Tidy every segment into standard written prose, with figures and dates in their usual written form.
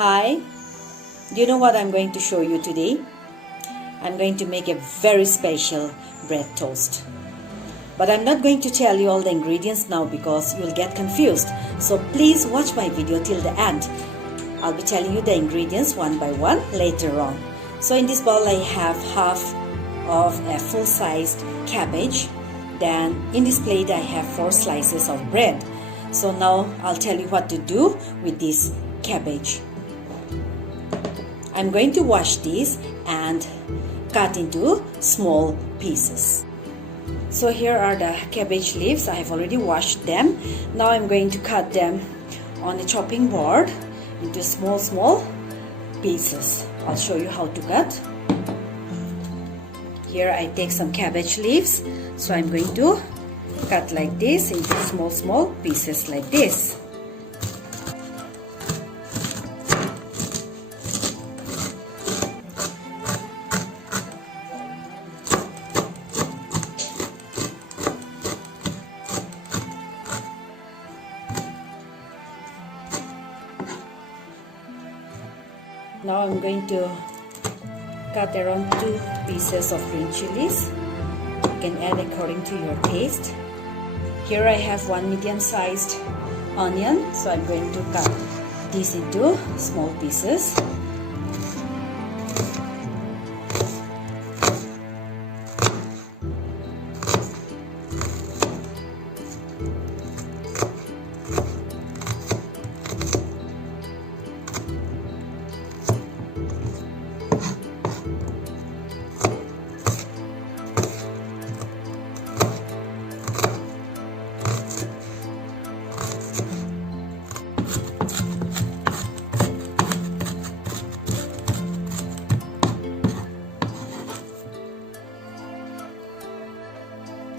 Hi, do you know what I'm going to show you today? I'm going to make a very special bread toast. But I'm not going to tell you all the ingredients now because you'll get confused. So please watch my video till the end. I'll be telling you the ingredients one by one later on. So in this bowl I have half of a full-sized cabbage. Then in this plate I have 4 slices of bread. So now I'll tell you what to do with this cabbage. I'm going to wash these and cut into small pieces. So here are the cabbage leaves. I have already washed them. Now I'm going to cut them on a chopping board into small pieces. I'll show you how to cut. Here I take some cabbage leaves. So I'm going to cut like this into small pieces like this. Now I'm going to cut around 2 pieces of green chilies. You can add according to your taste. Here I have 1 medium-sized onion, so I'm going to cut this into small pieces.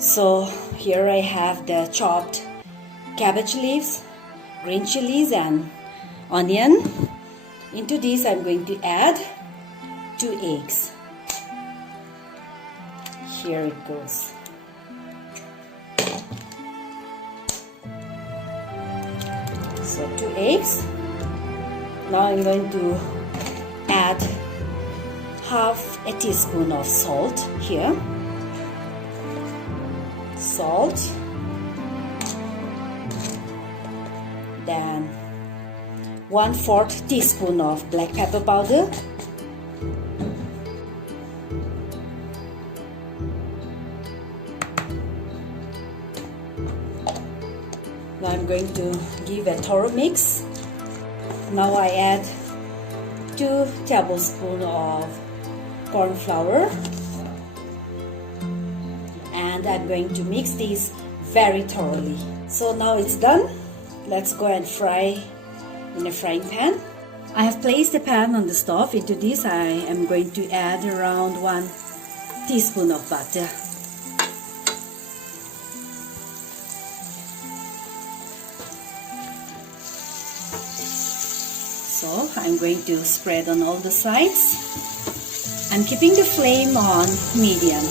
So here I have the chopped cabbage leaves, green chilies and onion. Into this I'm going to add 2 eggs. Here it goes. So 2 eggs. Now I'm going to add half a teaspoon of salt here. Salt, then 1/4 teaspoon of black pepper powder, now I'm going to give a thorough mix. Now I add 2 tablespoons of corn flour. And I'm going to mix these very thoroughly. So now it's done. Let's go and fry in a frying pan. I have placed a pan on the stove. Into this I am going to add around 1 teaspoon of butter. So I'm going to spread on all the sides. I'm keeping the flame on medium.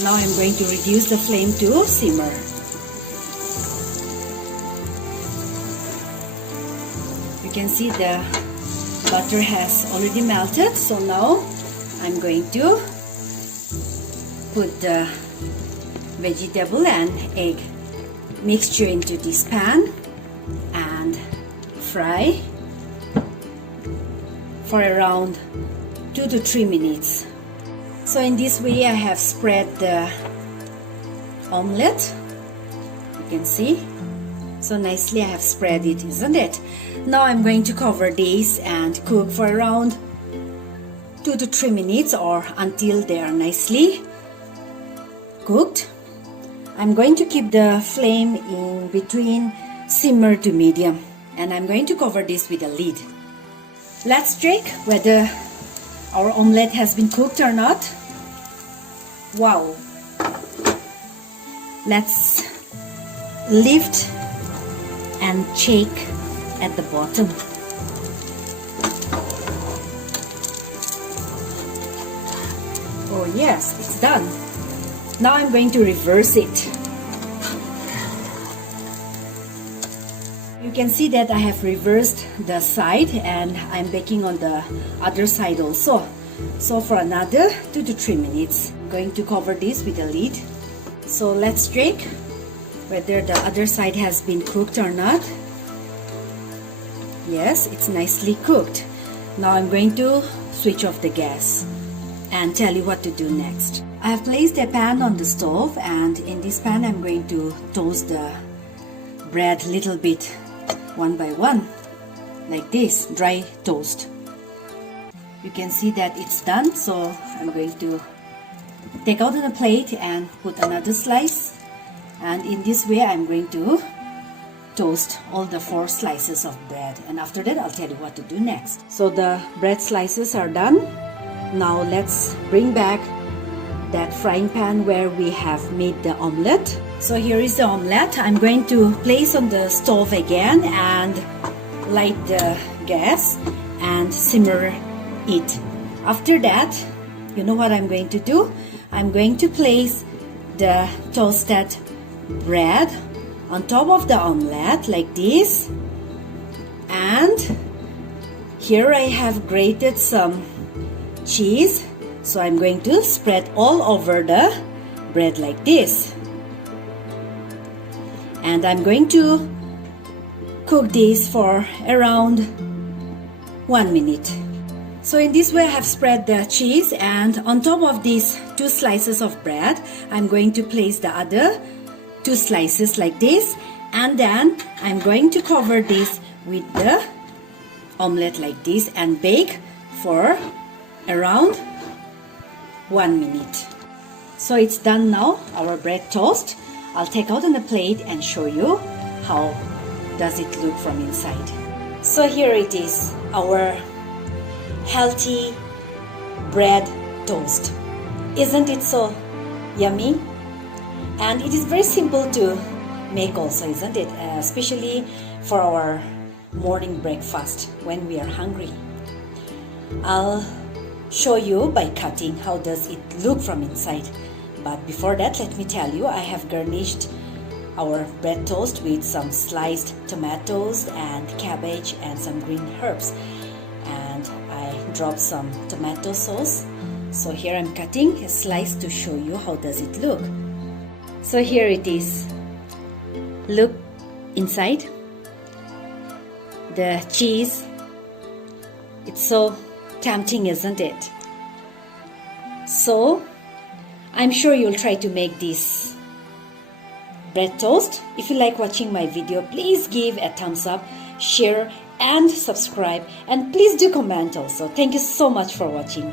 Now I'm going to reduce the flame to simmer. You can see the butter has already melted. So now I'm going to put the vegetable and egg mixture into this pan and fry for around 2 to 3 minutes. So in this way I have spread the omelette. You can see. So nicely I have spread it, isn't it? Now I'm going to cover this and cook for around 2 to 3 minutes or until they are nicely cooked. I'm going to keep the flame in between simmer to medium and I'm going to cover this with a lid. Let's check whether our omelette has been cooked or not. Wow. Let's lift and check at the bottom. Oh yes, it's done. Now I'm going to reverse it. You can see that I have reversed the side and I'm baking on the other side also. So for another 2 to 3 minutes, I'm going to cover this with a lid. So let's check whether the other side has been cooked or not. Yes, it's nicely cooked. Now I'm going to switch off the gas and tell you what to do next. I have placed a pan on the stove, and in this pan I'm going to toast the bread little bit one by one, like this, dry toast. You can see that it's done, so I'm going to take out on a plate and put another slice, and in this way I'm going to toast all the 4 slices of bread, and after that I'll tell you what to do next. So the bread slices are done. Now let's bring back that frying pan where we have made the omelette. So here is the omelette. I'm going to place on the stove again and light the gas and simmer it. After that, you know what I'm going to do? I'm going to place the toasted bread on top of the omelette like this, and here I have grated some cheese, so I'm going to spread all over the bread like this, and I'm going to cook this for around 1 minute. So in this way I have spread the cheese, and on top of these 2 slices of bread I'm going to place the other 2 slices like this, and then I'm going to cover this with the omelette like this and bake for around 1 minute. So it's done now, our bread toast. I'll take out on a plate and show you how does it look from inside. So here it is, our healthy bread toast. Isn't it so yummy? And it is very simple to make also, isn't it? Especially for our morning breakfast when we are hungry. I'll show you by cutting how does it look from inside. But before that, let me tell you, I have garnished our bread toast with some sliced tomatoes and cabbage and some green herbs. And I dropped some tomato sauce. So here I'm cutting a slice to show you how does it look. So here it is. Look inside. The cheese. It's so tempting, isn't it? So I'm sure you'll try to make this bread toast. If you like watching my video, please give a thumbs up, share and subscribe, and please do comment also. Thank you so much for watching.